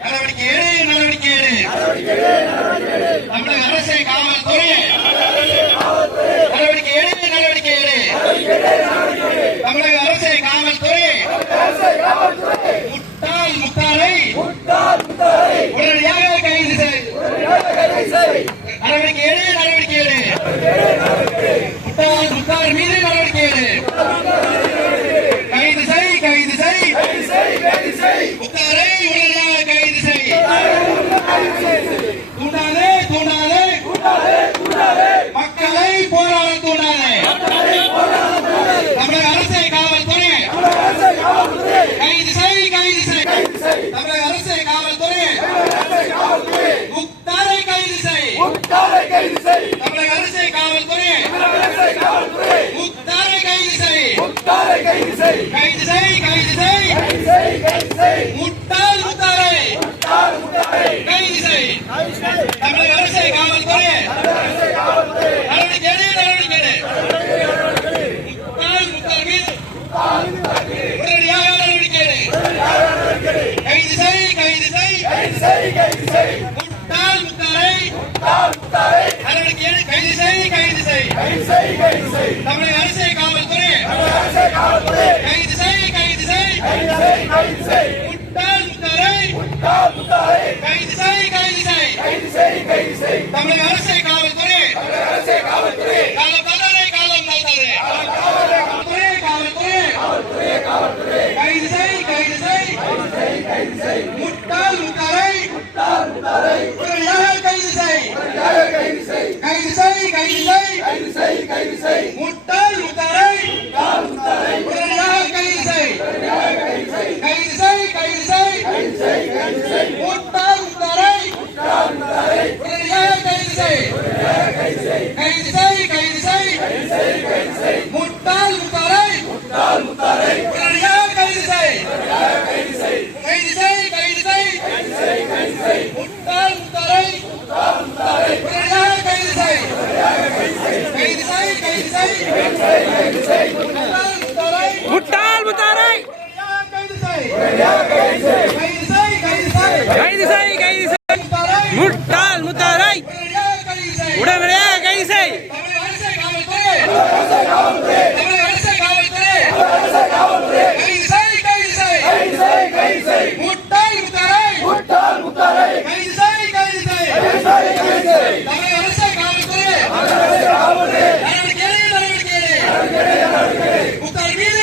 நடவடிக்கை எடு நடவடிக்கை எடு. தமிழக அரசை காவல்துறை. நடவடிக்கை எடு நடவடிக்கை எடு. தமிழக அரசை காவல்துறை. முட்டாள் முத்தாரை உடனடியாக கைது செய். நடவடிக்கை எடு நடவடிக்கை எடு முட்டாள் முத்தார் மீது நடவடிக்கை எடு கைது செய் கைது செய் முத்தாரை உடனடியாக கைது செய் தூண்டாதே தூண்டாதே மக்களை போராட தூண்டாதே தமிழக அரசை காவல்துறை கைது செய் கைது செய் தமிழக அரசை காவல்துறை முக்தாரை கைது செய் தமிழக அரசை காவல்துறை முக்தாரை கைது செய் கைது செய் கைது செய் முட்டாள் முத்தாரை கைது செய் தமிழக அரசை காவல்துறை. நடவடிக்கை எடு, நடவடிக்கை எடு. முட்டாள் முத்தார் மீது உடனடியாக நடவடிக்கை எடு. கைது செய் கைது செய் முட்டாள் முத்தாரை நடவடிக்கை எடு. கைது செய் கைது செய் தமிழக அரசை தமிழக அரசை காவல்துறை காலம் தந்தரே காலம் தந்தரே காவல்துறை காவல்துறை கைது செய் கைது செய் முட்டாள் முத்தாரை உடனடியாக கைது செய் கைது செய் கைது செய் முட்டாள் முத்தாரை உடனடியாக கைது செய் கைது செய் கைது செய் முட்டாள் முத்தாரை உடனடியாக கைது செய் கைது செய் கைது செய் முட்டாள் முத்தாரை உடனடியாக கைது செய் கைது செய் கைது செய் முட்டாள் முத்தாரை உடனடியாக கைது செய் கைது செய் கைது செய் முட்டாள் முத்தாரை முட்டாள் முத்தாரை உடனடியாக கைது செய் கைது செய் கைது செய் கைது செய் கைது செய் முத்தாரை முட்டாள் முத்தாரை உடனடியாக கைது செய் உடனடியாக கைது செய் தமிழக அரசை காவல்துறை தமிழக அரசை காவல்துறை கைது செய் கைது செய் முட்டாள் முட்டாள் கைது முட்டாள் முட்டாள் செய் தமிழக அரசை காவல்துறை நடவடிக்கை எடு, நடவடிக்கை மீது